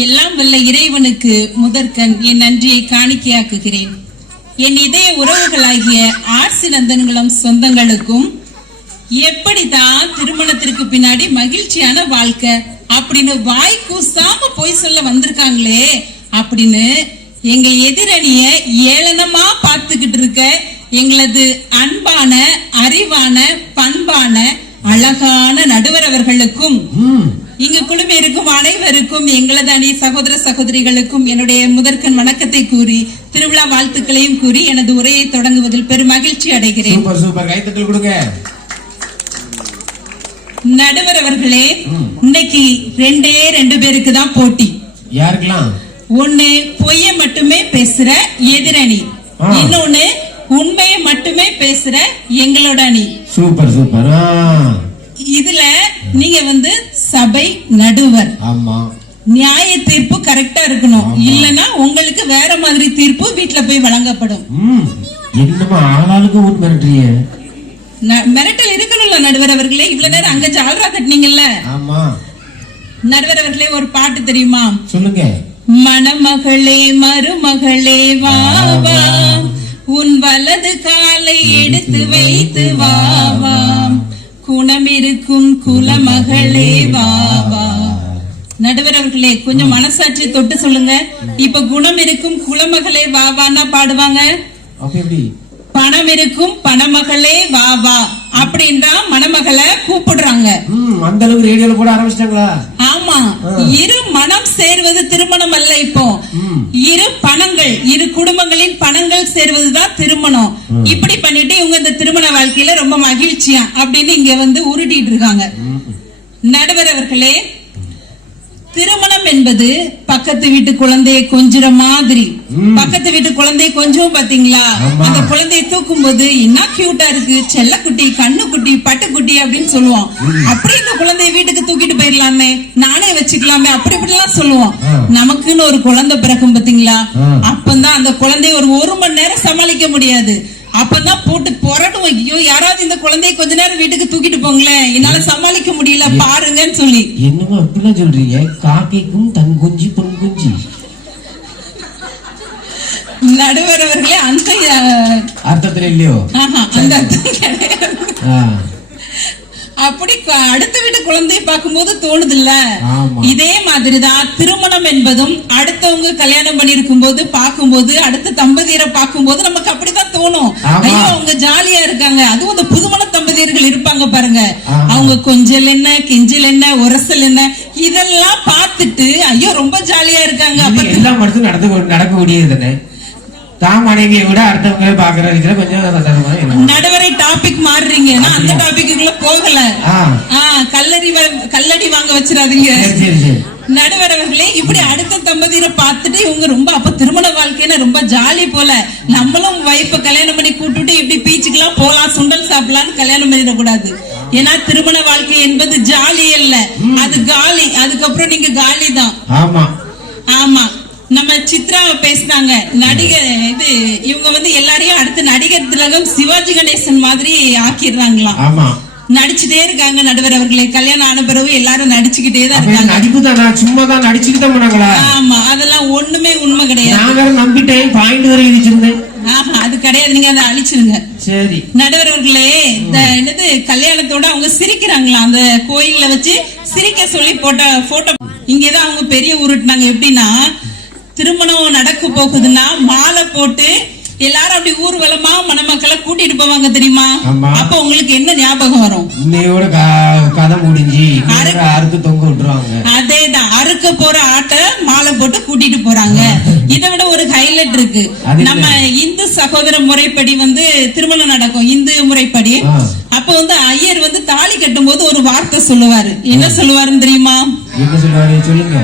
எல்லாம் வல்ல இறைவனுக்கு முதற்கண் என் நன்றியை காணிக்கையாக்குகிறேன். என் இதய உறவுகளாகிய ஆர்சி நந்தன்களும் சொந்தங்களுக்கும் எப்படிதான் திருமணத்திற்கு பின்னாடி மகிழ்ச்சியான வாழ்க்கை அப்படின்னு வாய் கூசாம போய் சொல்ல வந்திருக்காங்களே அப்படின்னு எங்க எதிரணிய ஏளனமா பார்த்துக்கிட்டு இருக்க எங்களது அன்பான அறிவான பண்பான அழகான நடுவர் அவர்களுக்கும் இங்கு குழுமி இருக்கும் அனைவருக்கும் எங்களது அணி சகோதர சகோதரிகளுக்கும் என்னுடைய முதற்கண் வணக்கத்தை கூறி திருவிழா வாழ்த்துக்களையும் கூறி எனது உரையை தொடங்குவதில் பெரும் மகிழ்ச்சி அடைகிறேன். நடுவர் அவர்களே, இன்னைக்கு ரெண்டு பேருக்கு தான் போட்டி. யாருக்கெல்லாம்? ஒண்ணு பொய்ய மட்டுமே பேசுற எதிரணி, இன்னொன்னு உண்மையை மட்டுமே பேசுற எங்களோட அணி. Super super. இதுல நீங்க சபை நடுவர். ஆமா, நியாய தீர்ப்பு கரெக்டா இருக்கணும், இல்லனா உங்களுக்கு வேற மாதிரி தீர்ப்பு வீட்டுல போய் வழங்கப்படும். என்னமா ஆளாளுக்கு ஒரு மிரட்டறிய? மிரட்டல் இருக்கணும்ல நடுவர் அவர்களே. இவ்வளவு நேரம் அங்க ஜாலரா தட்டினீங்கல்ல. ஆமா நடுவர் அவர்களே, ஒரு பாட்டு தெரியுமா? சொல்லுங்க. மணமகளே மருமகளே வா வா, உன் வலது காலை எடுத்து வைத்து வா வா, குணமிருக்கும் குலமகளே வா வா. நடுவர் அவர்களே, கொஞ்சம் மனசாட்சி தொட்டு சொல்லுங்க. இப்ப குணம் இருக்கும் குலமகளே வா வான்னா பாடுவாங்க. பணம் இருக்கும் பணமகளே வா வா அப்படின்றா மணமகளை கூப்பிடுறாங்க. அந்த அளவுக்கு ரேடியோல போட ஆரம்பிச்சிட்டாங்களா? ஆமா, இரு மனம் சேர்வது திருமணம் அல்ல. இப்போ இரு பணங்கள், இரு குடும்பங்களின் பணங்கள் சேர்வதுதான் திருமணம். இப்படி பண்ணிட்டு இவங்க இந்த திருமண வாழ்க்கையில ரொம்ப மகிழ்ச்சியா அப்படின்னு இங்க உருட்டிட்டு இருக்காங்க. நடுவர் அவர்களே, திருமணம் என்பது பக்கத்து வீட்டு குழந்தையை கொஞ்சுற மாதிரி. பக்கத்து வீட்டு குழந்தைய கொஞ்சம் பாத்தீங்களா, அந்த குழந்தையை தூக்கும் போது என்ன கியூட்டா இருக்கு, செல்லக்குட்டி, கண்ணுக்குட்டி, பட்டுக்குட்டி அப்படின்னு சொல்லுவோம். அப்படி இந்த குழந்தைய வீட்டுக்கு தூக்கிட்டு போயிடலாமே, நானே வச்சுக்கலாமே, அப்படி இப்படிலாம் சொல்லுவோம். நமக்குன்னு ஒரு குழந்தை பிறக்கும் பாத்தீங்களா, அப்பதான் அந்த குழந்தைய ஒரு மணி நேரம் சமாளிக்க முடியாது. அப்பதான் போட்டு புரடும், ஐயோ யாராவது இந்த குழந்தைய கொஞ்ச நேரம் வீட்டுக்கு தூக்கிட்டு போங்களேன், என்னால சமாளிக்க முடியல பாருங்கன்னு சொல்லி. என்னமா அப்படிலாம் சொல்றீங்க? காக்கைக்கும் தன் குஞ்சு பொன் குஞ்சு. நடுவர் அவர்களே, அந்த அர்த்தத்துல இல்லையோ? அந்த அர்த்தம் கிடையாது. அப்படி அடுத்த வீட்டு குழந்தைய பார்க்கும்போது தோணுது இல்ல, இதே மாதிரிதான் திருமணம் என்பதும் அடுத்தவங்க கல்யாணம் பண்ணிருக்கும் போது பார்க்கும்போது, அடுத்த தம்பதியரை பார்க்கும்போது நமக்கு அப்படிதான் தோணும். ஐயோ அவங்க ஜாலியா இருக்காங்க. அதுவும் அந்த புதுமண தம்பதியர்கள் இருப்பாங்க பாருங்க, அவங்க கொஞ்சல் என்ன, கெஞ்சல் என்ன, உரசல் என்ன, இதெல்லாம் பார்த்துட்டு ஐயோ ரொம்ப ஜாலியா இருக்காங்க. அப்ப எல்லாம் மட்டும் நடக்க முடியாது. மனைவியை விட அடுத்தவங்களே பாக்குறது கொஞ்சம். நடுவரை டாபிக் மாறுறீங்க, நான் அந்த டாபிக்குள்ள போகல. கல்லடி வாங்க வச்சிடாதீங்க. நடுவர் அவர்களே, இப்படி அடுத்த தம்பதியரை பார்த்துட்டு இவங்க ரொம்ப அப்ப திருமண வாழ்க்கையில ரொம்ப ஜாலி போல, நம்மளும் வைஃப கல்யாணம் பண்ணி கூட்டுட்டு இப்படி பீச்சுக்கெல்லாம் போலாம், சுண்டல் சாப்பிடலாம்னு கல்யாணம் பண்ணிடக்கூடாது. ஏன்னா திருமண வாழ்க்கை என்பது ஜாலி அல்ல, அது காலி. அதுக்கப்புறம் நீங்க காலி தான். ஆமா ஆமா. நம்ம சித்ரா பேசினாங்க, நடிகர் இவங்க எல்லாரையும் அடுத்து நடிகர் திலகம் சிவாஜி கணேசன் மாதிரி ஆக்கிடுறாங்களாம். நடிச்சுட்டே இருக்காங்க நடுவர் அவர்களே. கல்யாணம் ஆன பிறகு எல்லாரும் நடிச்சுக்கிட்டே தான் இருக்காங்க. நடிப்பு தானா, சும்மா தான் நடிச்சுக்கிட்டு போனாங்களா? ஆமா, அதெல்லாம் ஒண்ணுமே உண்மை கிடையாது. நான் வேற நம்பிட்டேன், பாயிண்ட் வரை எழுதிச்சிருந்தேன். அது கிடையாது, நீங்க அதை அழிச்சிருங்க. சரி நடுவர் அவர்களே, என்னது கல்யாணத்தோட அவங்க சிரிக்கிறாங்களா, அந்த கோயில்ல வச்சு சிரிக்க சொல்லி போட்ட போட்டோ இங்கதான் அவங்க பெரிய உருட்டுனாங்க. எப்படின்னா, திருமணம் நடக்க போகுதுன்னா மாலை போட்டு எல்லாரும் அப்படி ஊர்வலமா மணமக்களை கூட்டிட்டு போவாங்க தெரியுமா? அப்ப உங்களுக்கு என்ன ஞாபகம் வரும்? கதை முடிஞ்சு அறுத்து தொங்க விட்டுருவாங்க. அதேதான், அறுக்க போற ஆட்டை மாலை போட்டு கூட்டிட்டு போறாங்க. இதை விட ஒரு ஹைலைட் இருக்கு. நம்ம இந்து சகோதர முறைப்படி திருமணம் நடக்கும், இந்து முறைப்படி. அப்ப ஐயர் தாலி கட்டும் போது ஒரு வார்த்தை சொல்லுவாரு. என்ன சொல்லுவாருன்னு தெரியுமா? என்ன சொல்லுவாரு சொல்லுங்க.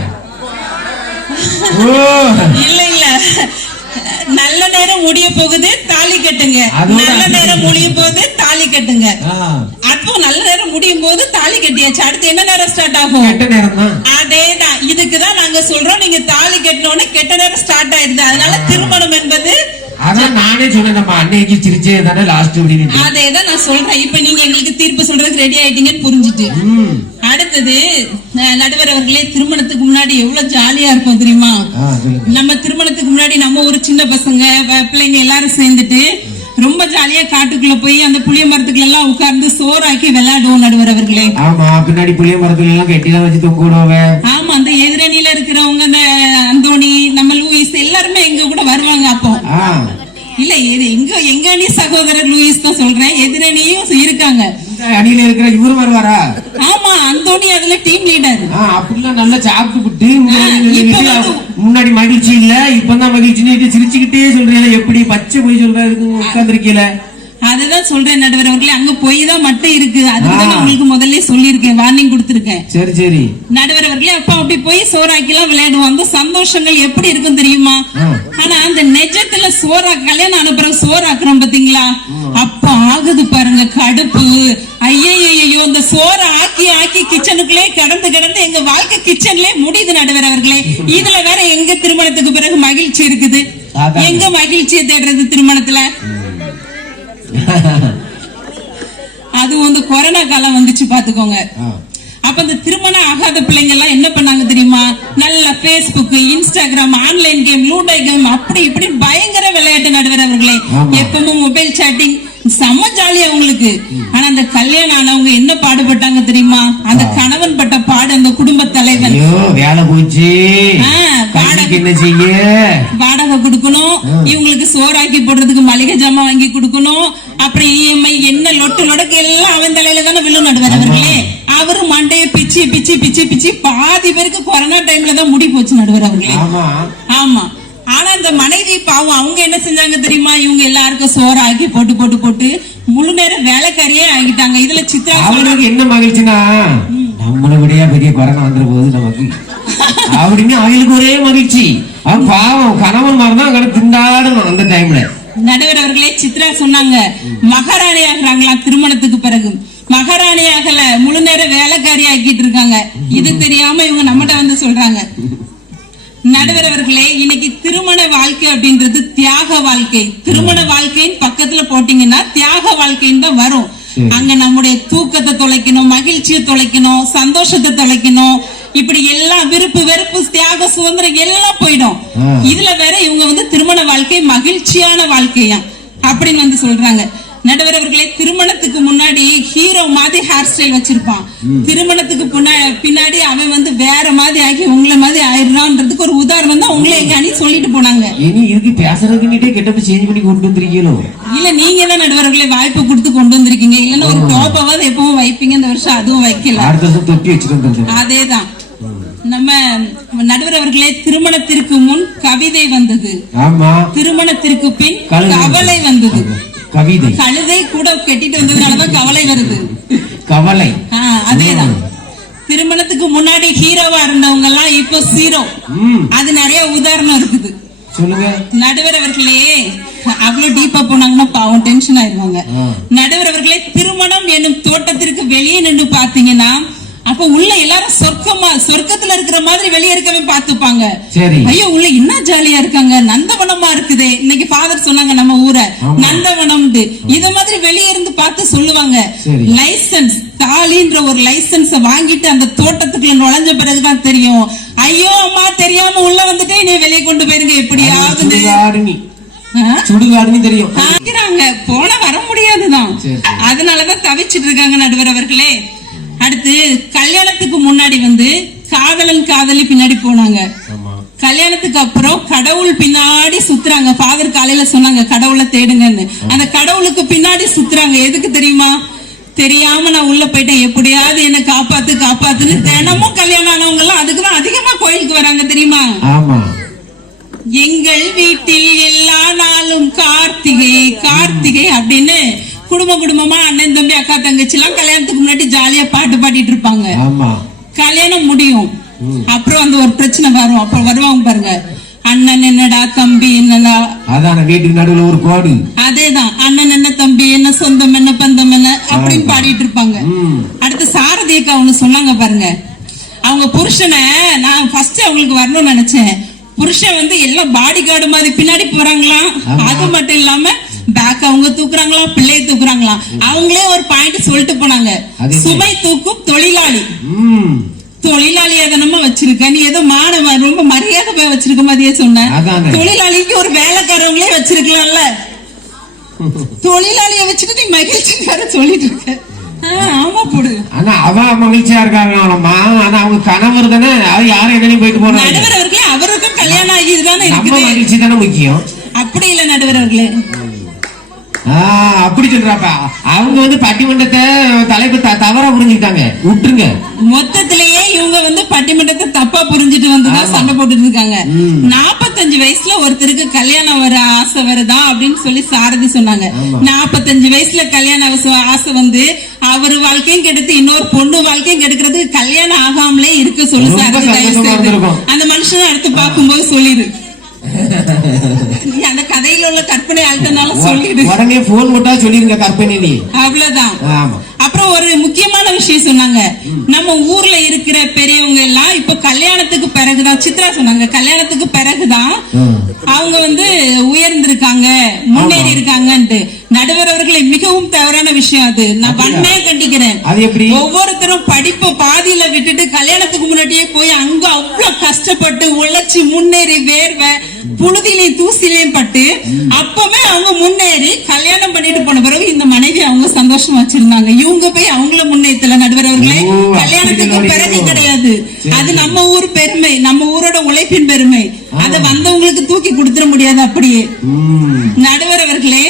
இல்ல இல்ல, நல்ல நேரம் முடிய போகுது தாலி கட்டுங்க, நல்ல நேரம் முடிய போகுது தாலி கட்டுங்க. அப்போ நல்ல நேரம் முடியும் போது தாலி கட்டியாச்சு, அடுத்து என்ன நேரம் ஸ்டார்ட் ஆகும்? அதேதான், இதுக்குதான் நாங்க சொல்றோம், நீங்க தாலி கட்டினோன்னு கெட்ட நேரம் ஸ்டார்ட் ஆயிருது. அதனால திருமணம் என்பது நானே சொன்னேன், அன்னைக்கு சிரிச்சே தானே லாஸ்ட். அதேதான் நான் சொல்றேன். இப்ப நீங்க எங்களுக்கு தீர்ப்பு சொல்றதுக்கு ரெடி ஆயிட்டீங்கன்னு புரிஞ்சுட்டு அடுத்தது நடுவர் அவர்களே, திருமணத்துக்கு முன்னாடி எவ்வளவு ஜாலியா இருக்கும் தெரியுமா? சொல்லுங்க. நம்ம திருமணத்துக்கு முன்னாடி நம்ம ஒரு சின்ன பசங்க பிள்ளைங்க எல்லாரும் சேர்ந்துட்டு ரொம்ப ஜாலியா காட்டுக்குள்ள போய் அந்த புளிய மரத்துக்குள்ள எல்லாம் உட்கார்ந்து சோறாக்கி விளையாடுவோம் நடுவர் அவர்களே. ஆமா, பின்னாடி புளிய மரத்துல எல்லாம் கெட்டிலாம் வச்சு தொங்க விடுவாங்க. ஆமா, அந்த எதிரணியில இருக்கிறவங்க இந்த அந்தோணி, நம்ம லூயிஸ் எல்லாருமே எங்க கூட வருவாங்க. அப்போ இல்ல எங்க அணி சகோதரர் லூயிஸ் தான் சொல்றேன், எதிரணியும் இருக்காங்க. அணியில இருக்கிற இவரு வருவாரா? ஆமா, அந்தோணி அதுல டீம் லீடர். அப்படிலாம் நல்லா சாப்பிட்டு முன்னாடி மகிழ்ச்சி இல்ல, இப்பதான் மகிழ்ச்சி சிரிச்சுக்கிட்டே சொல்றீங்க. எப்படி பச்சை போய் சொல்றாரு உட்கார்ந்துருக்கீல? அதுதான் சொல்றேன் நடுவர் அவர்களே, அங்க போய் தான் மட்டும் இருக்கு. அதுதான் உங்களுக்கு முதல்ல சொல்லியிருக்கேன், வார்னிங் கொடுத்திருக்கேன். சரி சரி நடுவர் அவர்களே, அப்ப அப்படி போய் சோறாக்கிலாம் விளையாடுவோம். அந்த சந்தோஷங்கள் எப்படி இருக்கும் தெரியுமா? ஆனா அந்த நெஜத்துல கல்யாணம் ஆன பிறகு சோறாக்குறோம் பாத்தீங்களா, அப்ப ஆகுது பாருங்க கடுப்பு. ஐயோ, இந்த சோற ஆக்கி ஆக்கி கிச்சனுக்குள்ளே கடந்து எங்க வாழ்க்கை கிச்சன்லயே முடியுது நடுவர் அவர்களே. இதுல வேற எங்க திருமணத்துக்கு பிறகு மகிழ்ச்சி இருக்குது? எங்க மகிழ்ச்சியை தேடுறது திருமணத்துல? அது வந்து கொரோனா காலம் வந்துச்சு பாத்துக்கோங்க. அப்ப இந்த திருமணம் ஆகாத பிள்ளைங்க எல்லாம் என்ன பண்ணாங்க தெரியுமா? நல்ல Facebook, Instagram, online game, ludo game, அப்படி இப்படி பயங்கர விளையாட்டு நடுவர் அவர்களே. எப்பவும் மொபைல் சாட்டிங், செம்ம ஜாலியா அவங்களுக்கு. ஆனா அந்த கல்யாணம் ஆனவங்க என்ன பாடுபட்டாங்க தெரியுமா? அந்த கணவன் பட்ட பாடு அந்த குடும்ப தலைவன். வேலை போச்சு, வாடகை கொடுக்கணும், இவங்களுக்கு சோறாக்கி போடுறதுக்கு மளிகை ஜாமான் வாங்கி கொடுக்கணும், அப்புறம் EMI என்ன லொடக்கு எல்லாம் அவன் தலையில தானே விழும் நடுவர் அவர்களே. அவரு மண்டைய பிச்சு பிச்சு பிச்சு பிச்சு பாதி பேருக்கு கொரோனா டைம்ல தான் முடி போச்சு நடுவர் அவர்களே. ஆமா, ஆனா அந்த மனைவி பாவம் அவங்க என்ன செஞ்சாங்க தெரியுமா? இவங்க எல்லாருக்கும் சோறு ஆக்கி போட்டு முழு நேரம் வேலைக்காரியே ஆகிட்டாங்க. இதுல சித்ரா என்ன மகிழ்ச்சினா, நம்மள விடையா பெரிய கொரோனா வந்துட போகுது நமக்கு அப்படின்னு அவங்களுக்கு ஒரே மகிழ்ச்சி. பாவம் கணவன் மாதிரிதான் திண்டாடணும் அந்த டைம்ல. நடுவர் அவர்களே, சித்ரா சொன்னாங்க மகாராணி ஆகிறாங்களாம் திருமணத்துக்கு பிறகு. மகாராணி ஆகல, முழு நேரம் வேலைக்காரி ஆக்கிட்டு இருக்காங்க. இது தெரியாம இவங்க நம்மகிட்ட வந்து சொல்றாங்க. நடுவர் அவர்களே, இன்னைக்கு திருமண வாழ்க்கை அப்படின்றது தியாக வாழ்க்கை. திருமண வாழ்க்கையின் பக்கத்துல போட்டீங்கன்னா தியாக வாழ்க்கைன்னு தான் வரும். அங்க நம்முடைய தூக்கத்தை தொலைக்கணும், மகிழ்ச்சியை தொலைக்கணும், சந்தோஷத்தை தொலைக்கணும், இப்படி எல்லாம் விருப்பு வெறுப்பு தியாக சுதந்திரம் எல்லாம் போயிடும். இதுல வேற இவங்க வந்து திருமண வாழ்க்கை மகிழ்ச்சியான வாழ்க்கையா அப்படின்னு வந்து சொல்றாங்க. நடுவர் அவர்களே, திருமணத்துக்கு முன்னாடி ஹீரோ மாதிரி ஹேர் ஸ்டைல் வச்சிருப்பான். திருமணத்துக்கு பின்னாடி அவன் வந்து வேற மாதிரி ஆகி உங்களை மாதிரி ஆயிடுறான்றதுக்கு ஒரு உதாரணம் தான் உங்களை எங்க அணி சொல்லிட்டு போனாங்க. இல்ல நீங்க தான் நடுவர் அவர்களே வாய்ப்பு கொடுத்து கொண்டு வந்திருக்கீங்க. இல்லன்னா ஒரு டோப்பாவது எப்பவும் வைப்பீங்க, இந்த வருஷம் அதுவும் வைக்கல. அதேதான். நம்ம நடுவர் அவர்களே, திருமணத்திற்கு முன் கவிதை வந்தது, திருமணத்திற்கு பின் கவலை வந்தது. கழுதை கூட கெட்டிட்டு வந்ததுனாலதான் கவலை வருது. கவலை அதேதான். திருமணத்துக்கு முன்னாடி ஹீரோவா இருந்தவங்க எல்லாம் இப்போ ஜீரோ. அது நிறைய உதாரணம் இருக்குது. நடுவர் அவர்களே, அவ்வளவு டீப்பா போனாங்கன்னா பாவம் டென்ஷன் ஆயிருவாங்க. நடுவர் அவர்களே, திருமணம் என்னும் தோட்டத்திற்கு வெளியே நின்று பாத்தீங்கன்னா அப்ப உள்ள எல்லாரும் சொர்க்கத்துல இருக்கிற மாதிரி வெளியே இருக்கவே பாத்துப்பாங்க. ஐயோ உள்ள என்ன ஜாலியா இருக்காங்க, நந்தவனமா இருக்குதே. இன்னைக்கு ஃபாதர் சொன்னாங்க நம்ம ஊரை நந்தவனம். இத மாதிரி வெளியே இருந்து பார்த்து சொல்லுவாங்க. லைசன்ஸ் தாலின்ற ஒரு லைசன்ஸ் வாங்கிட்டு அந்த தோட்டத்துக்குள்ள நுழைஞ்ச பிறகுதான் தெரியும், ஐயோ அம்மா தெரியாம உள்ள வந்துட்டே நீ வெளியே கொண்டு போயிருங்க எப்படியாவது. சுடுகாடுன்னு தெரியும், போன வர முடியாதுதான். அதனாலதான் தவிச்சிட்டு இருக்காங்க நடுவர் அவர்களே. அடுத்து கல்யாணத்துக்கு முன்னாடி வந்து காதலன் காதலி பின்னாடி போனாங்க. கல்யாணத்துக்கு அப்புறம் கடவுள் பின்னாடி சுத்துறாங்க. ஃபாதர் காலையில சொன்னாங்க கடவுளை தேடுங்கன்னு. அந்த கடவுளுக்கு பின்னாடி சுத்துறாங்க. எதுக்கு தெரியுமா? தெரியாம நான் உள்ள போயிட்டேன், எப்படியாவது என்ன காப்பாத்துன்னு தினமும் கல்யாணம் ஆனவங்க எல்லாம் அதுக்குதான் அதிகமா கோயிலுக்கு வராங்க தெரியுமா? எங்கள் வீட்டில் எல்லா நாளும் கார்த்திகை கார்த்திகை அப்படின்னு குடும்பமா அண்ணன் தம்பி அக்கா தங்கச்சி எல்லாம் கல்யாணத்துக்கு முன்னாடி ஜாலியா பாட்டு பாடிட்டு இருப்பாங்க. கல்யாணம் முடியும், அப்புறம் அந்த ஒரு பிரச்சனை வரும். அப்புறம் வருவாங்க பாருங்க, அண்ணன் என்னடா தம்பி என்னடா, அதான் வீட்டுக்கு நடுவுல ஒரு கோடு. அதேதான், அண்ணன் என்ன தம்பி என்ன சொந்தம் என்ன பந்தம் என்ன அப்படின்னு பாடிட்டு இருப்பாங்க. அடுத்து சாரதி அக்கா ஒண்ணு சொன்னாங்க பாருங்க, அவங்க புருஷனை நான் ஃபர்ஸ்ட் அவங்களுக்கு வரணும்னு நினைச்சேன். புருஷன் வந்து எல்லாம் பாடி கார்டு மாதிரி பின்னாடி போறாங்களாம். அது மட்டும் இல்லாம பேக் அவங்க தூக்குறாங்களாம், பிள்ளைய தூக்குறாங்களாம். அவங்களே ஒரு பாயிண்ட் சொல்லிட்டு போனாங்க, அது சுமை தூக்கும் தொழிலாளி. ம். தொழிலாளியா தானமா வச்சிருக்க, நீ ஏதோ மாணவன் ரொம்ப மரியாதை வச்சிருக்க மாதிரியே சொன்ன. அதானே. தொழிலாளிக்கு ஒரு வேலைக்காரவங்களே வச்சிருக்கலாம்ல, தொழிலாளிய வச்சுட்டு நீ மகிழ்ச்சிக்கார சொல்லிட்டு இருக்க. ஆமா போடு. ஆனா அவ மகிழ்ச்சியா இருக்காங்களாமா, ஆனா அவங்க கணவர் தானே, அவர் யாரும் என்னன்னு போயிட்டு போறாங்க. நடுவர் அவர்களே, அவருக்கும் கல்யாணம் ஆகிதுதானே நம்ம இருக்குது. மகிழ்ச்சி தானே முக்கியம். அப்படி இல்ல நடுவர் அவர்களே. அப்படி சொல்றாப்பா. அவங்க வந்து பட்டிமன்றத்தை தலைப்பு தவறா புரிஞ்சுக்கிட்டாங்க, விட்டுருங்க. மொத்தத்திலேயே இவங்க பட்டிமன்றத்தை தப்பா புரிஞ்சுட்டு வந்துதான் சண்டை போட்டுட்டு இருக்காங்க. 45 வயசுல ஒருத்தருக்கு கல்யாணம் வர ஆசை வருதா அப்படின்னு சொல்லி சாரதி சொன்னாங்க. 45 வயசுல கல்யாண ஆசை வந்து அவர் வாழ்க்கையும் கெடுத்து இன்னொரு பொண்ணு வாழ்க்கையும் கெடுக்கிறதுக்கு கல்யாணம் ஆகாமலே இருக்க சொல்லு சாரதி. அந்த மனுஷனை அடுத்து பார்க்கும்போது சொல்லிடு, அந்த கதையில உள்ள கற்பனை ஆள்கிட்டனாலும் சொல்லிடு, உடனே போன் போட்டா சொல்லிருங்க கற்பனை நீ. அவ்வளவுதான். அப்புறம் ஒரு முக்கியமான விஷயம் சொன்னாங்க, நம்ம ஊர்ல இருக்கிற பெரியவங்க எல்லாம் இப்ப கல்யாணத்துக்கு பிறகுதான், சித்ரா சொன்னாங்க, கல்யாணத்துக்கு பிறகுதான் அவங்க உயர்ந்திருக்காங்க, முன்னேறி இருக்காங்கன்ட்டு. நடுவர் அவர்களை மிகவும் தவறான விஷயம் அது. நான் வன்மையா கண்டிக்கிறேன். ஒவ்வொருத்தரும் படிப்பை பாதியில விட்டுட்டு கல்யாணத்துக்கு முன்னாடியே போய் அங்க அவ்வளவு கஷ்டப்பட்டு உழைச்சி முன்னேறி வேர்வை புழுதிலையும் தூசிலையும் பட்டு அப்பவே அவங்க முன்னேறி கல்யாணம் பண்ணிட்டு போன பிறகு இந்த மனைவி அவங்க சந்தோஷமா வச்சிருந்தாங்க. இவங்க போய் அவங்கள முன்னேற்றல நடுவர் அவர்களே. கல்யாணத்துக்கு பிறகு கிடையாது, அது நம்ம ஊர் பெருமை, நம்ம ஊரோட உழைப்பின் பெருமை. அதை வந்தவங்களுக்கு தூக்கி கொடுத்துட முடியாது. அப்படியே நடுவர் அவர்களே,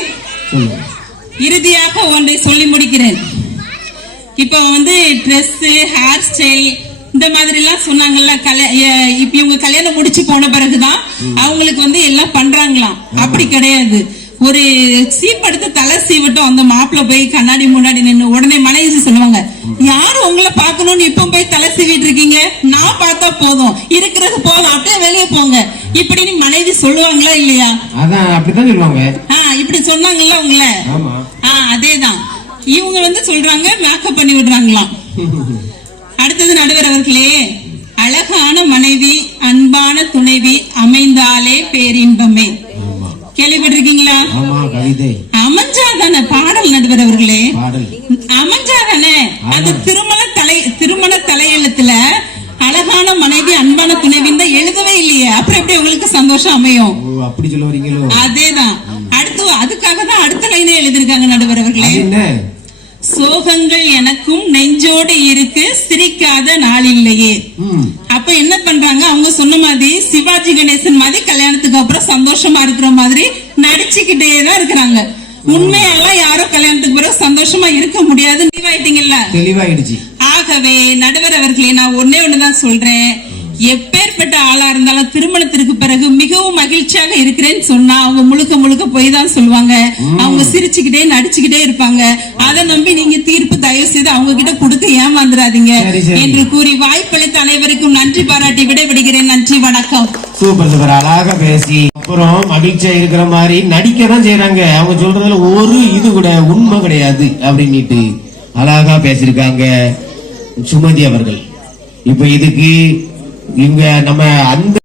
இறுதியாக ஒன்றை சொல்லி முடிக்கிறேன். இப்ப ட்ரெஸ், ஹேர் ஸ்டைல் இந்த மாதிரி எல்லாம் சொன்னாங்கல்ல, இப்ப இவங்க கல்யாணம் முடிச்சு போன பிறகுதான் அவங்களுக்கு எல்லாம் பண்றாங்களாம். அப்படி கிடையாது. ஒரு சீப்படுத்த தலை சீவட்டும் அந்த மாப்பிள்ள போய் கண்ணாடி முன்னாடி நின்று உடனே மனைவி சொல்லுவாங்க, யாரும் உங்களை பாக்கணும்னு இப்ப போய் தலை சீவிட்டு இருக்கீங்க, நான் பார்த்தா போதும், இருக்கிறது போதும், அப்படியே வெளியே போங்க இப்படின்னு மனைவி சொல்லுவாங்களா இல்லையா? அதான் அப்படித்தான் சொல்லுவாங்க. இப்படி சொன்னாங்கல்ல உங்கள. அதேதான் இவங்க சொல்றாங்க, மேக்கப் பண்ணி விடுறாங்களாம். அடுத்தது நடுவர் அவர்களே, அழகான மனைவி அன்பான துணைவி அமைந்தாலே பேரின்பமே. கேள்விப்பட்டிருக்கீங்களா? அமைஞ்சாதானே பாடல் நடுவர் அவர்களே, அமைஞ்சாதானே அந்த திருமண தலையெழுத்துல அழகான மனைவி அன்பான துணைவின் தான் எழுதவே இல்லையே, அப்புறம் எப்படி உங்களுக்கு சந்தோஷம் அமையும்? அப்படி சொல்ல வரீங்களோ? அதேதான். அடுத்து அதுக்காக தான் அடுத்த லைனே எழுதிருக்காங்க நடுவர் அவர்களே, சோகங்கள் எனக்கும் நெஞ்சோடு இருக்கு சிரிக்காத நாள் இல்லையே. அப்ப என்ன பண்றாங்க, அவங்க சொன்ன மாதிரி சிவாஜி கணேசன் மாதிரி கல்யாணத்துக்கு அப்புறம் சந்தோஷமா இருக்கிற மாதிரி நடிச்சுக்கிட்டே தான் இருக்கிறாங்க. உண்மையெல்லாம் யாரும் கல்யாணத்துக்கு பிறகு சந்தோஷமா இருக்க முடியாது. தெளிவாயிடுச்சு. ஆகவே நடுவர் அவர்களே, நான் ஒன்னே ஒண்ணுதான் சொல்றேன், எப்பேற்பட்ட ஆளா இருந்தாலும் திருமணத்திற்கு பிறகு மிகவும் மகிழ்ச்சியாக இருக்கிறேன்னு சொன்னா அவங்க முழுக்க முழுக்க போய் தான் சொல்லுவாங்க. அவங்க சிரிச்சுக்கிட்டே நடிச்சுக்கிட்டே இருப்பாங்க. அதை நம்பி நீங்க தீர்ப்பு தயவு செய்து அவங்க கிட்ட கொடுத்து ஏமாந்துடாதீங்க என்று கூறி வாய்ப்பளித்த அனைவருக்கும் நன்றி பாராட்டி விடைபெறுகிறேன். நன்றி, வணக்கம். சூப்பர் சூப்பர், அழகா பேசி அப்புறம் மகிழ்ச்சியா இருக்கிற மாதிரி நடிக்கதான் செய்யறாங்க. அவங்க சொல்றதுல ஒரு இது கூட உண்மை கிடையாது அப்படின்னுட்டு அழகா பேசிருக்காங்க சுமதி அவர்கள். இப்ப இதுக்கு இவங்க நம்ம அந்த